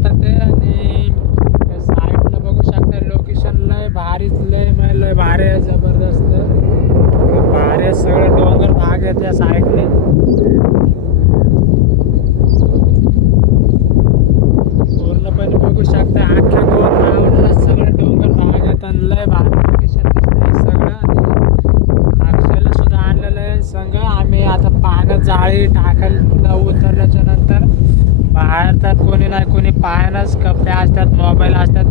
लांब सुद्धा आणि साईडला बघू शकता लोकेशन लय भारीच लय लय भारी आहे जबरदस्त. भारी सगळं सगळे डोंगर भाग आहे त्या साईड पूर्णपणे बघू शकता अख्ख्या गोवा राऊंडला सगळे डोंगर भाग आहेत आणि लय भारी लोकेशन दिसतंय सगळं आणि अक्षयला सुद्धा आणलेलं आहे संघ आम्ही आता पाण्यात जाळी टाकायला उतरल्याच्या नंतर बाहेर तर पायानंच कपडे असतात मोबाईल असतात.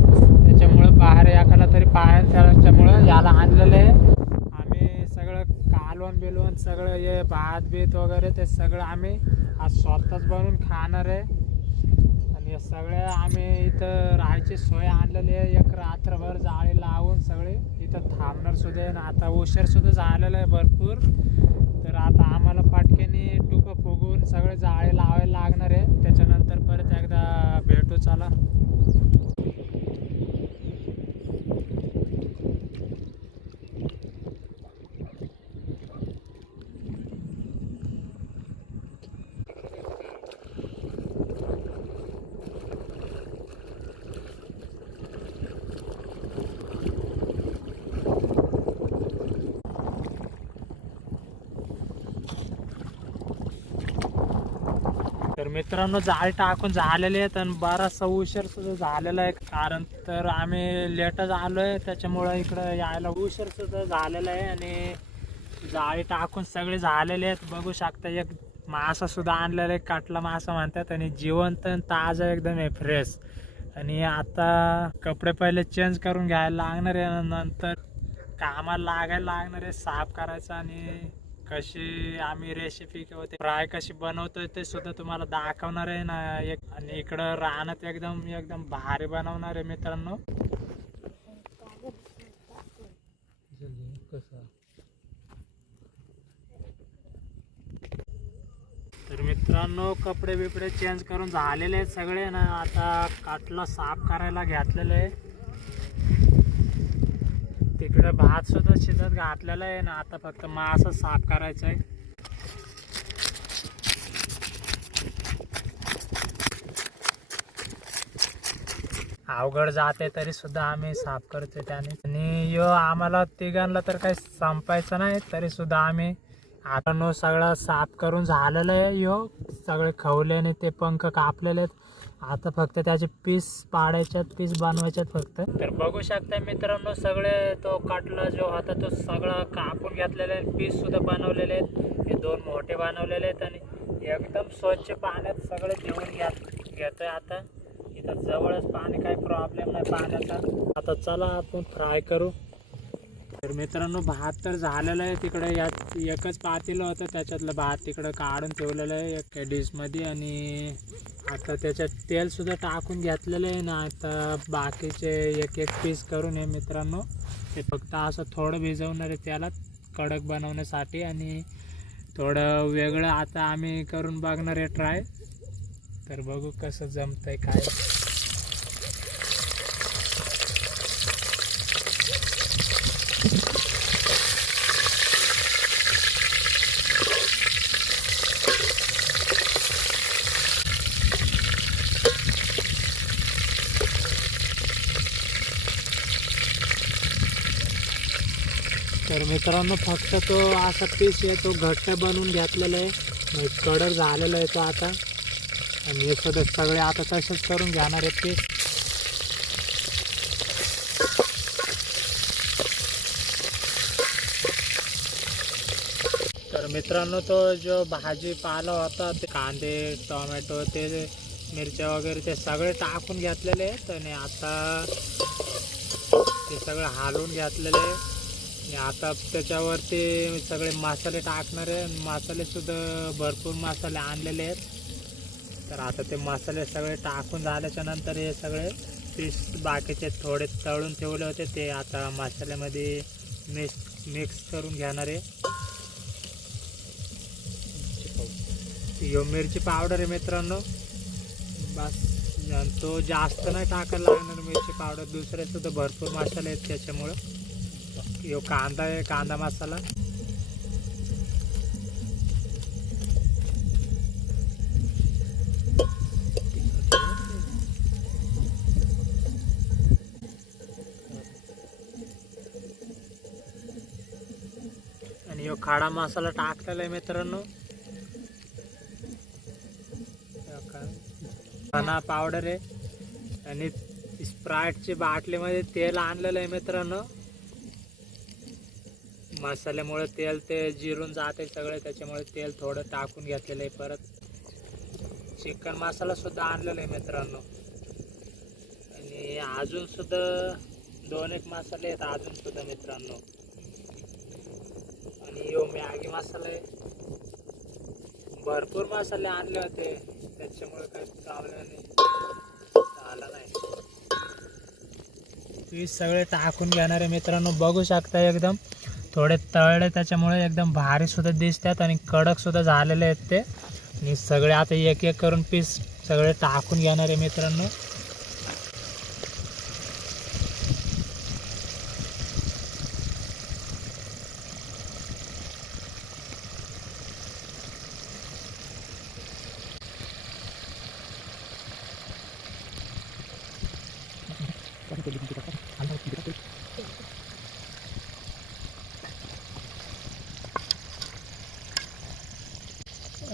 त्याच्यामुळं बाहेर एखादा तरी पायानं त्याच्यामुळं याला आणलेलं आहे. आम्ही सगळं कालवण बिलवण सगळं हे भात बीत वगैरे ते सगळं आम्ही आज स्वतःच बनवून खाणार आहे. आणि हे सगळे आम्ही इथं राहायची सोय आणलेली आहे. एक रात्रभर जाळी लावून सगळे. तिथं थांबणार सुद्धा आहे आणि आता ओशर सुद्धा झालेला आहे भरपूर. तर आता आम्हाला पाटक्याने टुकं फुगून सगळे जाळे लावायला लागणार आहे. त्याच्यानंतर परत एकदा भेटू चला. तर मित्रांनो जाळी टाकून झालेले आहेत आणि बराचसा उशीर सुद्धा झालेला आहे. कारण तर आम्ही लेटच आलो आहे त्याच्यामुळं इकडं यायला उशीर सुद्धा झालेला आहे आणि जाळी टाकून सगळे झालेले आहेत. बघू शकता एक मासा सुद्धा आणलेला आहे काटला मासा म्हणतात आणि जिवंत आणि ताजा एकदम आहे फ्रेश आणि आता कपडे पहिले चेंज करून घ्यायला लागणार आहे नंतर कामाला लागायला लागणार आहे साफ करायचं आणि कशी आम्ही रेसिपी किंवा ते फ्राय कशी बनवतोय ते सुद्धा तुम्हाला दाखवणार आहे ना एक. आणि इकडं रानात एकदम एकदम भारी बनवणार आहे मित्रांनो. तर मित्रांनो कपडे बिपडे चेंज करून झालेले आहेत सगळे ना. आता काटला साफ करायला घेतलेलं आहे. तर भात सुद्धा शिजत घातलेला आहे ना आता फक्त मासा साफ करायचा आहे. अवघड जाते तरी सुद्धा आम्ही साफ करतो त्याने. आणि यो आम्हाला तिघांना तर काही संपायचं नाही तरी सुद्धा आम्ही आपण सगळं साफ करून झालेलं आहे यो. सगळे खवल्याने ते पंख कापलेले आहेत. आता फक्त त्याचे पीस पाडायच्यात पीस बनवायच्यात फक्त. तर बघू शकता मित्रांनो सगळे तो काटला जो होता तो सगळा कापून घेतलेला आहे. पीस सुद्धा बनवलेले आहेत. हे दोन मोठे बनवलेले आहेत आणि एकदम स्वच्छ पाण्यात सगळे धुवून घ्या घेतोय आता. इथं जवळच पाणी काही प्रॉब्लेम नाही पाण्याचा. आता चला आपण फ्राय करू. तर मित्रांनो भात तर झालेला आहे तिकडे. यात एकच पातेलं होतं त्याच्यातलं भात तिकडं काढून ठेवलेलं आहे एका डिशमध्ये. आणि आता त्याच्यात तेलसुद्धा टाकून घेतलेलं आहे ना. आता बाकीचे एक एक पीस करून हे मित्रांनो ते फक्त असं थोडं भिजवणार आहे त्याला कडक बनवण्यासाठी. आणि थोडं वेगळं आता आम्ही करून बघणार आहे ट्राय. तर बघू कसं जमतंय काय. तर मित्रांनो फक्त तो असा पीस आहे तो घट्ट बनवून घेतलेला आहे. कडर कडक झालेला आहे तो आता. आणि हे सुद्धा सगळे आता तसेच करून घेणार आहेत पीस तर मित्रांनो तो जो भाजी पाला होता ते कांदे टोमॅटो ते मिरच्या वगैरे ते सगळे टाकून घेतलेले आहेत. आणि आता ते सगळं हालवून घेतलेले आहे. आणि आता त्याच्यावरती सगळे मसाले टाकणार आहे. मसालेसुद्धा भरपूर मसाले आणलेले आहेत. तर आता ते मसाले सगळे टाकून झाल्याच्यानंतर हे सगळे पीस बाकीचे थोडे तळून ठेवले होते. ते आता मसाल्यामध्ये मिक्स मिक्स करून घेणार आहे. यो मिरची पावडर आहे मित्रांनो. बस तो जास्त नाही टाकायला लागणार मिरची पावडर. दुसरे सुद्धा भरपूर मसाले आहेत त्याच्यामुळं. यो कांदा आहे कांदा मसाला. आणि यो खाडा मसाला टाकलेला आहे मित्रांनो. चना पावडर आहे. आणि स्प्राईटचे बाटलीमध्ये तेल आणलेलं आहे मित्रांनो. मसाल्यामुळे तेल ते जिरून जाते सगळे त्याच्यामुळे तेल थोडं टाकून घेतलेलं आहे परत. चिकन मसाला सुद्धा आणलेला आहे मित्रांनो. आणि अजून सुद्धा दोन एक मसाले आहेत अजून सुद्धा मित्रांनो. आणि यो मॅगी मसाला आहे. भरपूर मसाले आणले होते. त्याच्यामुळे काही प्रॉब्लेम नाही. आला नाही. सगळे टाकून घेणार आहे मित्रांनो. बघू शकता एकदम. थोडे तळले त्याच्यामुळे एकदम भारीसुद्धा दिसतात आणि कडकसुद्धा झालेले आहेत ते. आणि सगळे आता एक एक करून पीस सगळे टाकून घेणार आहे मित्रांनो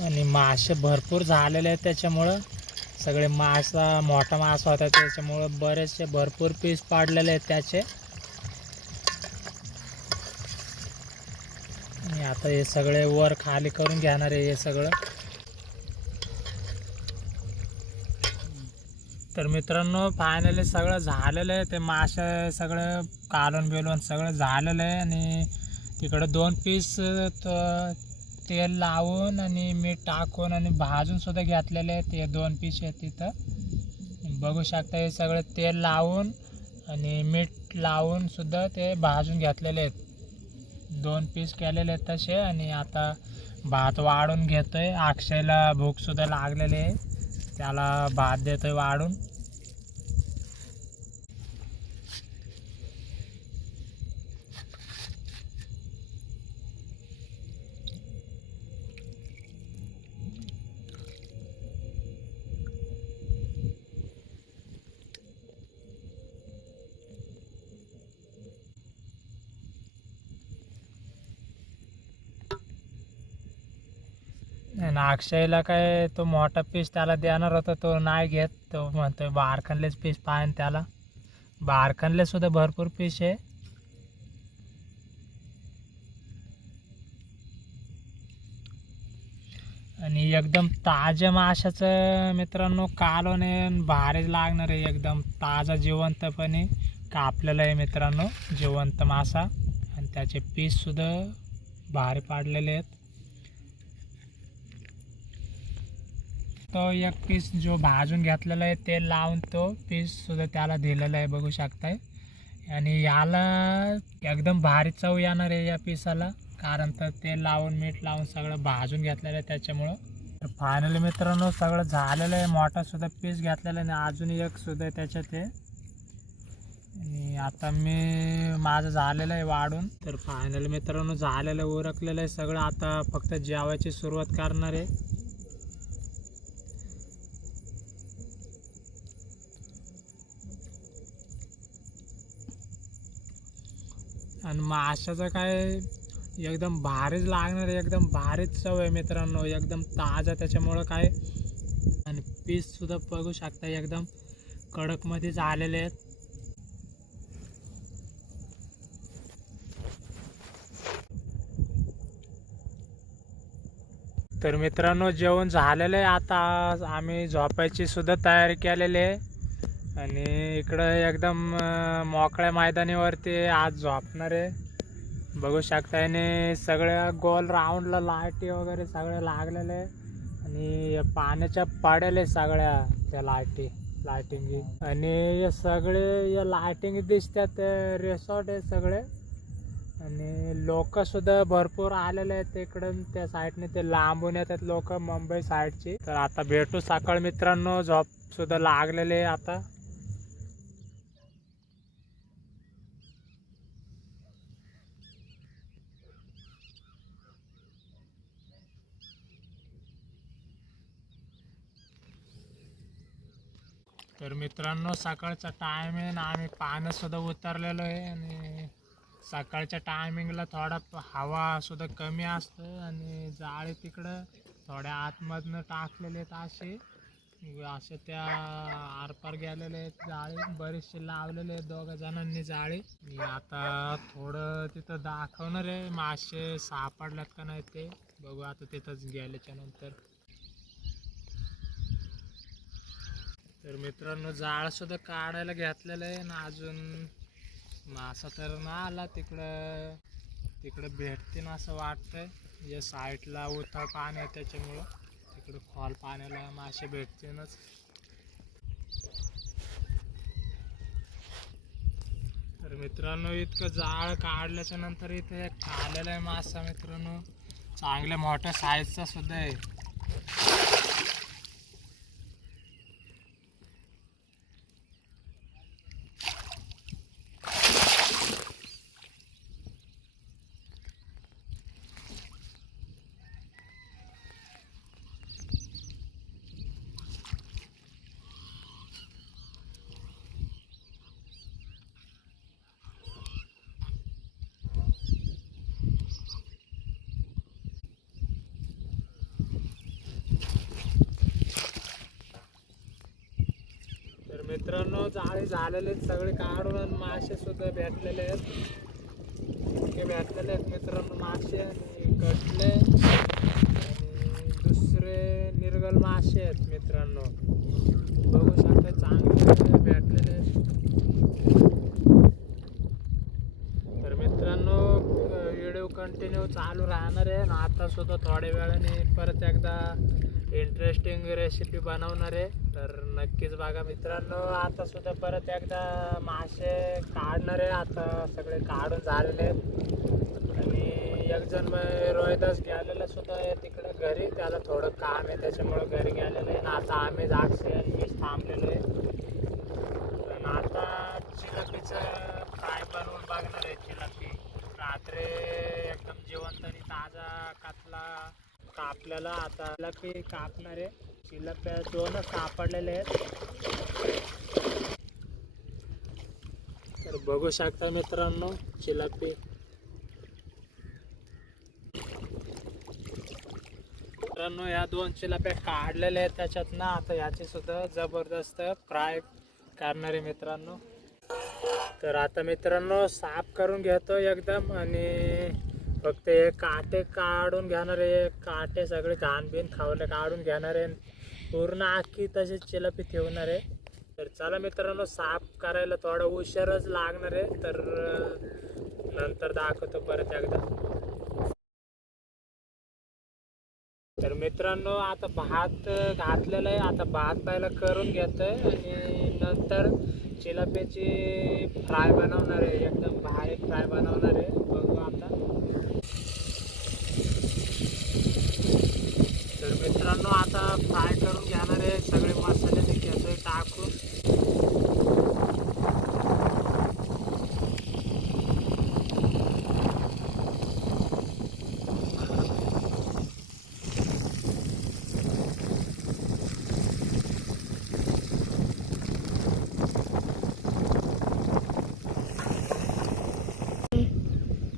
आणि मासे भरपूर झालेले आहेत त्याच्यामुळं. सगळे मासा मोठा मासा होता त्याच्यामुळं बरेचसे भरपूर पीस पाडलेले आहेत त्याचे. आणि आता हे सगळे वर खाली करून घेणार आहे हे सगळं. तर मित्रांनो फायनली सगळं झालेलं आहे. ते मासे सगळं कालून बिलून सगळं झालेलं आहे. आणि तिकडं दोन पीस तेल लावून आणि मीठ टाकून आणि भाजून सुद्धा घेतलेले आहेत हे दोन पीस आहेत तिथं. बघू शकता हे सगळं तेल लावून आणि मीठ लावून सुद्धा ते भाजून घेतलेले आहेत. दोन पीस केलेले आहेत तसे आणि आता भात वाढून घेतोय. अक्षयला भूक सुद्धा लागलेली आहे. त्याला भात देतोय वाढून. अक्षयला काय तो मोठा पीस त्याला देणार होता तो नाही घेत. तो म्हणतोय बारखनलेच पीस पाहिजे त्याला. बारखनले सुद्धा भरपूर पीस आहे. आणि एकदम ताज्या माशाचं मित्रांनो कालोने आहे आणि भारीच लागणार आहे एकदम. ताजा जिवंतपणे कापलेला आहे मित्रांनो जिवंत मासा. आणि त्याचे पीस सुद्धा भारी पाडलेले आहेत. तो एक पीस जो भाजून घेतलेला आहे ते लावून तो पीस सुद्धा त्याला दिलेला आहे बघू शकताय. आणि याला एकदम भारी चव येणार आहे या पीसाला कारण तर ते लावून मीठ लावून सगळं भाजून घेतलेलं आहे त्याच्यामुळं. तर फायनली मित्रांनो सगळं झालेलं आहे. मोठा सुद्धा पीस घेतलेला आहे आणि अजून एक सुद्धा त्याच्यात आहे. आणि आता मी माझं झालेलं आहे वाढून. तर फायनली मित्रांनो झालेलं आहे उरकलेलं आहे सगळं. आता फक्त जेवायची सुरुवात करणार आहे. आणि माशाचं काय एकदम भारीच लागणार आहे एकदम भारीच चव आहे मित्रांनो एकदम ताजा त्याच्यामुळं काय. आणि पीससुद्धा बघू शकता एकदम कडकमध्ये झालेले आहेत. तर मित्रांनो जेवण झालेलं आहे आता. आम्ही झोपायची सुद्धा तयारी केलेली आहे. आणि इकडं एकदम मोकळ्या मैदानीवरती आज झोपणार. आहे बघू शकता आणि सगळ्या गोल राऊंडला लाईटी वगैरे सगळे लागलेले. आणि या पाण्याच्या पाड्याले सगळ्या त्या लाईटी लाईटिंगी आणि हे सगळे या लायटिंग दिसतात रिसॉर्ट आहे सगळे. आणि लोक सुद्धा भरपूर आलेले आहेत तिकडून त्या साईडने ते लांबून येतात लोक मुंबई साईडची तर आता भेटू सकाळ मित्रांनो. झोप सुद्धा लागलेले आता. तर मित्रांनो सकाळचा टायम आहे ना आम्ही पाण्यातसुद्धा उतरलेलो आहे आणि सकाळच्या टायमिंगला थोडा हवासुद्धा कमी असतं आणि जाळे तिकडं थोड्या आतमधनं टाकलेले आहेत असे. असे त्या आरपार गेलेले आहेत जाळे बरेचसे लावलेले आहेत दोघा जणांनी जाळे. मी आता थोडं तिथं दाखवणार आहे मासे सापडल्यात का नाही ते. बघू आता तिथंच गेल्याच्यानंतर. तर मित्रांनो जाळ सुद्धा काढायला घेतलेलं आहे ना अजून मासा तर ना आला तिकडं. तिकडं भेटतील असं वाटतंय. या साईडला उथळ पाणी आहे त्याच्यामुळं. तिकडं खोल पाण्याला मासे भेटतीलच. तर मित्रांनो इतकं जाळ काढल्याच्या नंतर इथे खाल्लेलं आहे मासा मित्रांनो. चांगल्या मोठ्या साईजचा सुद्धा आहे तर मित्रांनो जाळे झालेले आहेत सगळे. काढून मासे सुद्धा भेटलेले आहेत. भेटलेले आहेत मित्रांनो मासे आणि कटले आणि दुसरे निर्गल मासे आहेत मित्रांनो. बघू शकता चांगले भेटलेले आहेत. तर मित्रांनो व्हिडिओ कंटिन्यू चालू राहणार आहे आता सुद्धा थोड्या वेळाने परत एकदा इंटरेस्टिंग रेसिपी बनवणार आहे. तर नक्कीच बघा मित्रांनो आता सुद्धा परत एकदा मासे काढणार आहे. आता सगळे काढून झालेले आहेत. आणि एक जण मग रोहिदास गेलेला सुद्धा आहे तिकडे घरी. त्याला थोडं काम आहे त्याच्यामुळं घरी गेलेलं आहे. ना आता आम्ही जागसे आणि मीच थांबलेलो आहे. आणि आता चिलपीचं फ्राय बनवून बघणार आहे चिलपी? रात्री एकदम जिवंत आणि ताजा कातला कापलेला आता चिलपी कापणार. आहे चिलप्या दोन सापडलेले आहेत. तर बघू शकता मित्रांनो चिलपी मित्रांनो या दोन चिलाप्या काढलेल्या आहेत त्याच्यात ना आता याची सुद्धा जबरदस्त फ्राय करणार आहे मित्रांनो. तर आता मित्रांनो साफ करून घेतो एकदम आणि फक्त हे काटे काढून घेणार आहे. काटे सगळे घाण बिन खावले काढून घेणार आहे. पूर्ण आखी तसेच चिलपी ठेवणार आहे. तर चला मित्रांनो साफ करायला थोडा उशीरच लागणार आहे. तर नंतर दाखवतो परत एकदा. तर मित्रांनो आता भात घातलेला आहे. आता भात पहिला करून घेतोय आणि नंतर चिलाप्याची फ्राय बनवणार आहे. एकदम भारी फ्राय बनवणार आहे. बघू आता तर मित्रांनो आता फ्राय करून घेणार आहे सगळे मसाले ते घेतोय टाकून.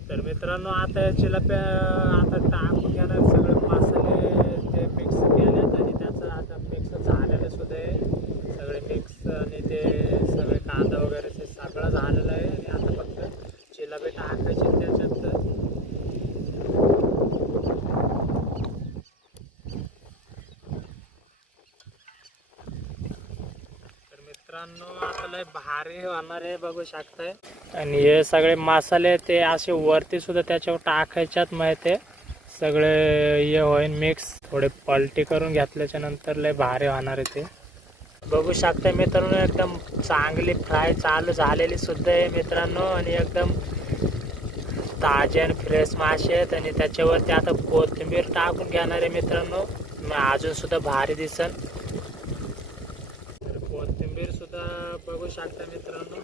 तर मित्रांनो आता याच्याला आता टाकून घेणार सगळे मसाले ते मिक्स केलेत आणि त्याचं आता मिक्स झालेलं सुद्धा आहे. सगळे मिक्स आणि ते सगळे कांदा वगैरे ते सगळं झालेलं आहे. आणि आता फक्त चिलापे टाकायची त्याच्यात. तर मित्रांनो आता लय भारी होणार आहे बघू शकताय. आणि हे सगळे मसाले ते असे वरती सुद्धा त्याच्यावर टाकायच्यात माहिती आहे सगळे हे होईन मिक्स थोडे पलटी करून घेतल्याच्या नंतर लय भारी होणार आहे ते. बघू शकता मित्रांनो एकदम चांगली फ्राय चालू झालेली सुद्धा आहे मित्रांनो. आणि एकदम ताजे आणि फ्रेश मासे आहेत. आणि त्याच्यावरती आता कोथिंबीर टाकून घेणार आहे मित्रांनो. मग अजून सुद्धा भारी दिसन. तर कोथिंबीर सुद्धा बघू शकता मित्रांनो.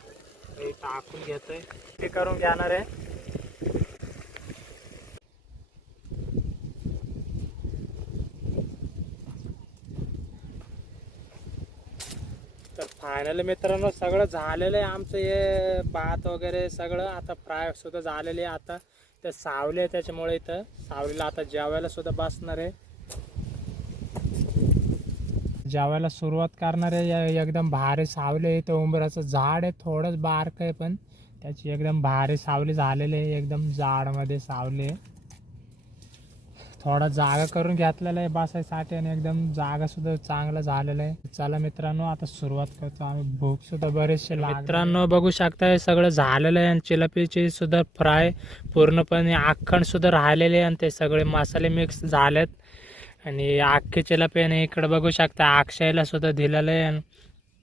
हे टाकून घेतोय. ते करून घेणार आहे. तर फायनल मित्रांनो सगळं झालेलं आहे आमचं हे भात वगैरे सगळं. आता फ्राय सुद्धा झालेले आहे आता. ते सावले त्याच्यामुळे इथं. सावलीला आता जेवायला सुद्धा बसणार आहे. जेवायला सुरुवात करणार आहे. एकदम भारी सावले इथं उंबराचं झाड आहे. थोडंच बारक आहे पण. त्याची एकदम भारी सावली झालेली आहे. एकदम जाडमध्ये सावली आहे. थोडा जागा करून घेतलेला आहे. बसायसाठी आणि एकदम जागा सुद्धा चांगला झालेला आहे. चला मित्रांनो आता सुरुवात करतो. आम्ही भूक सुद्धा बरेचसे मित्रांनो बघू शकता हे सगळं झालेलं आहे आणि चिलापीची सुद्धा फ्राय पूर्णपणे आखण सुद्धा राहिलेले आहे आणि ते सगळे मसाले मिक्स झालेत. आणि अख्खे चिलापी आणि इकडे बघू शकता अक्षयला सुद्धा दिलेलं आहे. आणि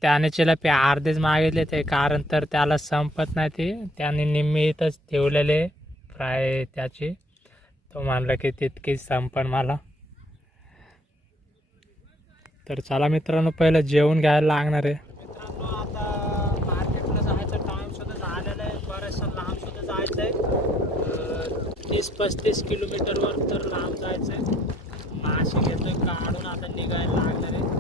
त्याने चिलापी अर्धेच मागितले ते कारण तर त्याला संपत नाही ते. त्याने निम्मी इथंच ठेवलेले फ्राय त्याची. तो मानला की तितकीच संपण मला. तर चला मित्रांनो पहिलं जेवण घ्यायला लागणार आहे. मित्रांनो आता मार्केटला जायचं टाइम सुद्धा झालेला आहे. बऱ्याचशा लांब सुद्धा जायचं आहे. तीस पस्तीस किलोमीटरवर तर लांब जायचं आहे. मासे घेतोय काढून आता निघायला लागणार आहे.